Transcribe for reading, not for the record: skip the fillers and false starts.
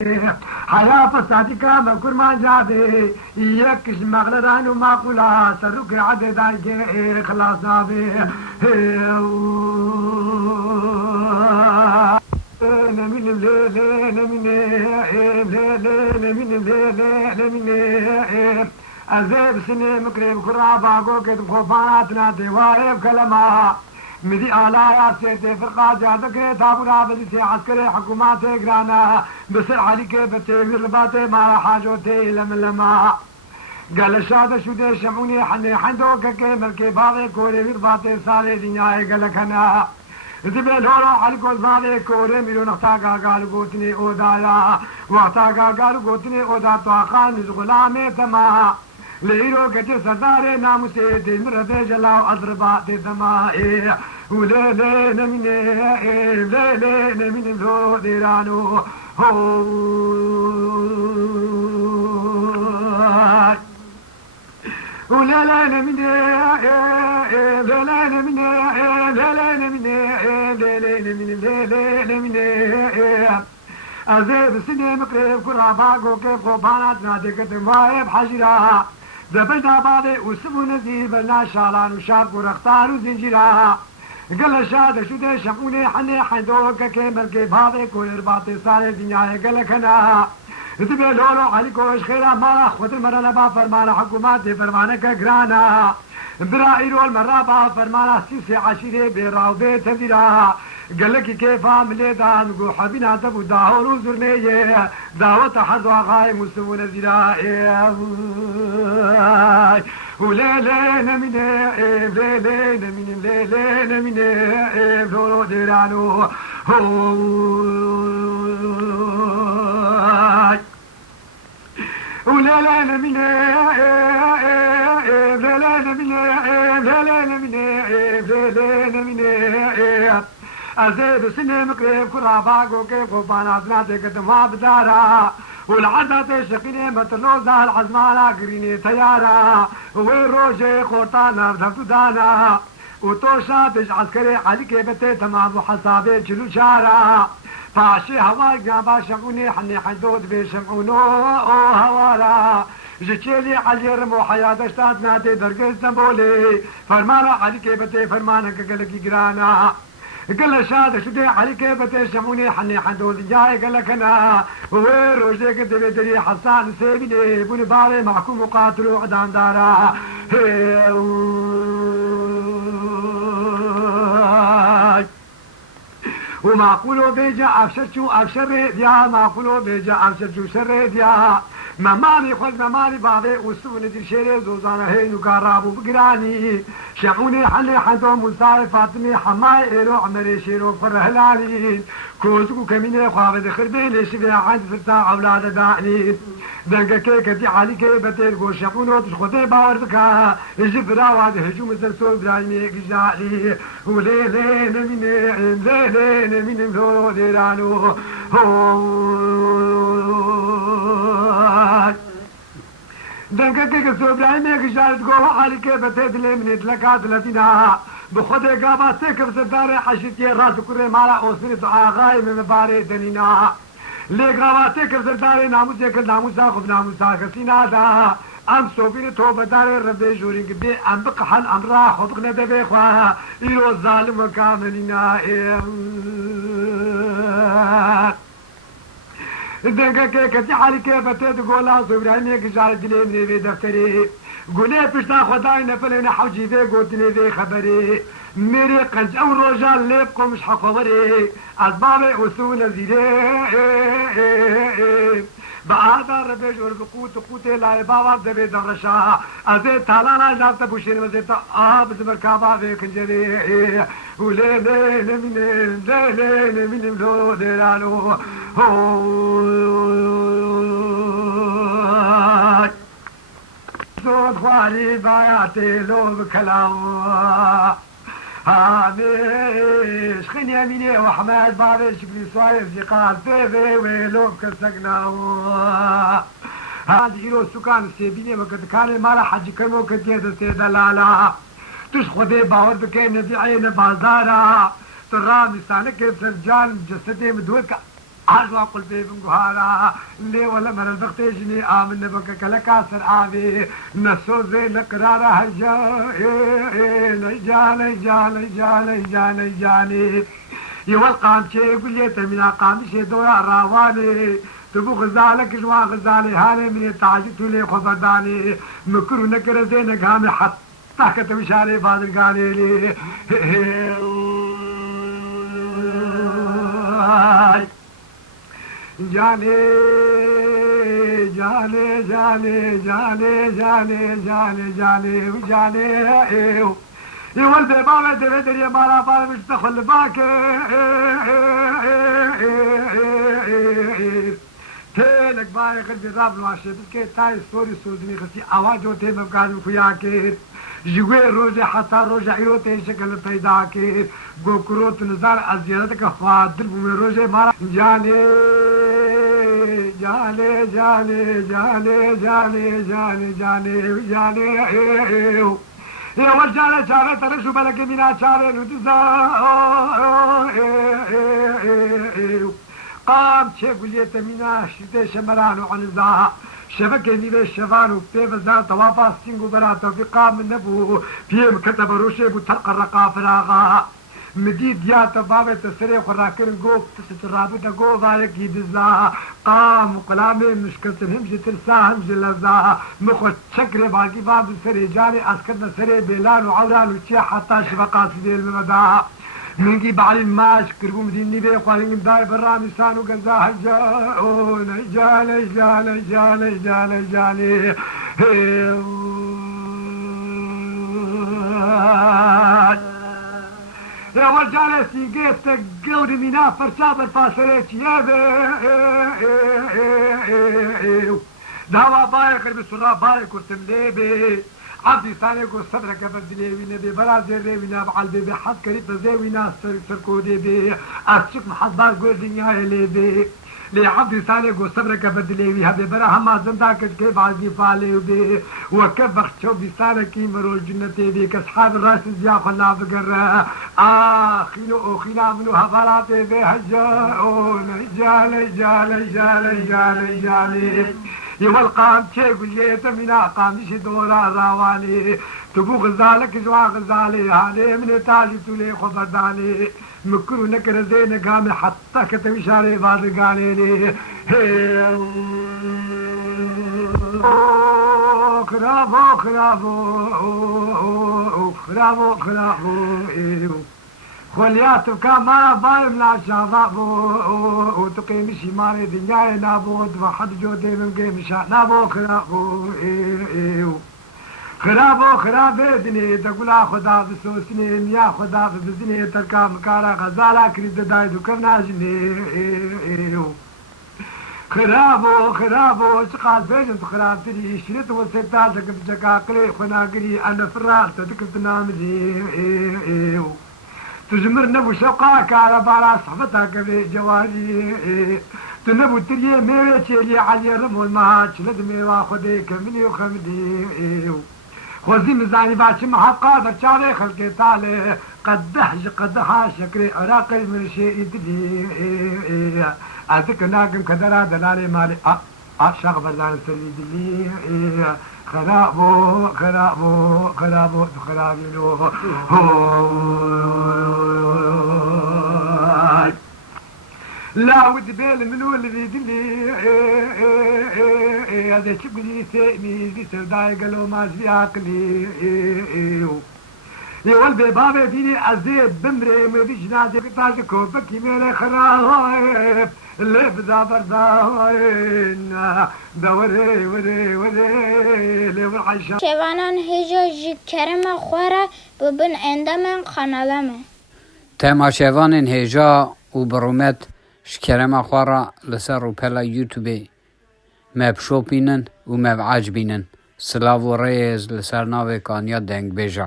حياة فسادكا مكر ما جابي يكش مغلران وماقولا سرك عدد عيكي خلاص بي أذيب سني مكريم كرابا قوكت بخوفاناتنا دوايب كلمة مدي آلايا سيتي فرقا جادك تابورا بديسي عسكري حكومات اقرانا بسر عليك بتغير باتي ما حاجوتي لما قال الشهادة شو دي شمعوني حني حندوك كيمل كي باغي كوري باتي صالي دنياي قال لك انا زبل هورو عليكو زالي كوري ميلو نختاقا قالو قوتني اودايا وقتاقا قالو قوتني اودا طاقان نز غلامي تما ليرو كتير سرداري ناموسي دي مرده جلاو أضربا دي دمائي وليلي نميني ليلي نميني لو ديرانو وليلي نميني ليلي نميني ليلي نميني ليلي نميني ليلي نميني أزيب سني مقرب كراباقو كيف خوبانات نادي كتم وايب حجرها دبدا بعضي وسبو نزيب لنا شالان وشاك ورختار وزنجيرها قال شاد شو دي شمعوني حني حيدوك كيمل كيف هذي كل رباطي صاري دنياي قال لك انا زبي لولو عليكوش خيرا ما خوت المرة لبا فرمانا حكوماتي فرمانك قرانا برائيرو المرابا فرمانا سيسي عشيري بيراو بيت تذيرها قال لك كيف عملي دان قو حبينا تبو داهور وزرني دعوة حظو غاي مسوون زراعي وليلين من ليلين من ليلين من دورو ديرانو وليلين من ليلين من ليلين من ليلين من أزيد سنة مقرب كراباقو كيف وبانات ناتي كتما بدارا والعدة شقيني متلوزة العزمالة قريني تيارا وروجي خورتانا بدمتو دانا وطوشاتش عسكري عليك بتي تمام وحسابي جلو شارا فاشي هواك جابا شمعوني حني حدود بيشمعونو هوارا جيتشيلي علي رمو حياة اشتات ناتي درقز تنبولي فرمانا عليك بتي فرمانك قلقي قرانا قال شاد شو دي عليك بتشموني حني حدود جاي قال لك انا وين روجك تبي حسان سيبني بني باري معكم مقاتلوا عدان دارا ومعقولوا بيجا افشرشو افشر يا معقولوا بيجا افشرشو شر يا ماماني خذ ماماني بعضي وسوني دي شيري زوزانا هي نقارابو بقراني شعوني حلي حدوم وصار فاطمي حماي إلو عمري شيرو فرهلاني كوزكو كميني خوابد خربيني شبيع عند فرتا أولاد داني دنگا كيكا دي علي كيبتين قو شعونو تشخوتي باوردكا جبرا واد هجوم زرسول برايمي قجالي وليلين مني ليلين مني مدورو ديرانو دنگا كيكا سوبرايمي قجالي تقو علي كيبتين دلي لكات لتنا بخود قابا سكر سرداري حشتي راس كوري مالا اوسني دعا غاي من مباري دنينا لي قابا سكر سرداري ناموس يكر ناموسا خب ناموسا كسينا دا ام صوبين توبة داري ربي جورين قبي ام بقحل ام راح وبقنا دبي خواه ايرو الظالم وكاملنا دنگا كيكا تعالي كيفا تقولا صوبراني قجال دلي مني في دفتري قولي بشتا خداي نفلين حوجي ذي قوتني ذي خبري ميري قنج او رجال ليبقو مش حقوري اسبابي وسونا زيري بعادا ربي جور بقوت قوتي لاي بابا دبي درشا ازي تالانا جابتا بوشين وزيتا زمر كابا في كنجري وليلي لمن ليلي من لو ديرانو صوت خوالي باياتي لو بكلام هامش خن يميني وحماد بابي شكلي صاير زقال بيبي ويلو بكسقنا هادي إيرو سكان سيبيني وقت كان مالا حجي كرمو كتير سيدا لالا تش خدي باور بكين نبي عين بازارا ترى مسانك فرجان جسدي مدوك عجوا قلبي بنقهارا لي ولا مر البختيجني آمن بك كلكاسر آبي نسو زي نقرارا هجا نجاني جاني جاني جاني جاني يوالقام شي يقول لي تمنا قام شي دورا راواني تبو غزالك جوا غزالي هاني من تعجت لي خبرداني مكرو نكر زينك هامي حتى كتب شاري بادر قاني لي जाने जाने जाने जाने जाने जाने जाने जाने ये ولد بابا دري دري مالا بابا مش تدخل باك تلك باي قلبي راب الواشي بسكي تاي ستوري سوزني خسي اواجو تي مبقاد مخياكي جوي روجي حتى روجي عيوتي شكل پیداكي گو کروت نظر از زیادت کا خواد دل بومي روجي مارا جاني جاني جاني جاني جاني جاني جاني جاني يا وجانا جاني ترشو بلك منا جاني لدزا قام شيخ منا شدي شمرانو عن الزاها شبكة نيبه شفانو بيف الزان توافا سينغو براتو في قام النبو بيم كتب روشي بتلقى الرقا فراغا مديد يا تبابة تسري خراكن قوب تست الرابطة قوب عليك يدزا قام وقلامي مشكلة همجي ترسا همجي لزا مخوش شكري باقي باب سري جاني اسكتنا سري بيلان وعوران وشي حتى شبقا سيدي الممدا منجي بعلي الماش كرقوم دين نبي قوالين داي برا ميسان وقزا هجاون جاني جاني جاني جاني جاني يا رجال سيقيت قولي منا فرشاب الفاسريت يا دعوة بايق بسرعة بايق وتمليبي عبدي ثانيك وصدرك بدليوي نبي بلا زيريوي ناب عالبي بحد كريب بزيوي ناس سركو ديبي أسشك محضار قول دنيا ليبي لي عبدي ثانيك وصدرك بدليوي هبي برا هما زنداك كيف عالبي فاليو بي وكيف بختشو بسانك يمرو الجنة بي كاصحاب الراس زياخنا بقرة خينو أخينا منو هغلاتي بي هجاون جالي جالي جالي جالي جالي يوالقام شيخ وجيت منا قام شي دورا راواني تبو غزالك جوا غزالي هاني من تاجي تولي خبرداني مكرو نكر زين قامي حتى كتب شاري بعد قاني لي خرافو خرافو خرافو خرافو خوليات كما بايم لا شافابو وتقيم شمال دنيا نابود وحد جودي من قيم نابو خرابو خرابو خرابي دني تقول خدا بسوسني يا خدا بزني تركا مكارا غزالا كريد دايدو كرناجني خرابو خرابو شقال بيجن خراب تري شريت وستازك بجكاقلي خناقري انا فرات تكفت نامدي تجمر نبو شوقاك على بارا صحبتك في جواري تنبو تريه ميويتي لي علي رمو المهاتش لدمي واخديك مني وخمدي خوزي مزاني باتش محقا برشاري خلقي تالي قدحش قدحا شكري عراقي من شيء يدلي أذك ناقم كدرا دلالي مالي شاق بردان سلي دلي خرابو خرابو خرابو خرابينو لا ود بيل من ولدي دلي هذا شبلي سيمي زي سرداي قالوا ما زي عقلي يا ولدي بابا فيني أزيد بمري ما فيش نادي قطاج كوبك يميل خرايب اللي بدا برداين دوري وري وري لي والعيشة شوانان هجا كرم خوارا ببن عندما خنالمه تما شوانان هجا و برومت شكرم خوارا لسر و پلا يوتيوبي مب شوبينن و مب عجبينن سلاو و ريز لسر ناوي كانيا دنگ بيجا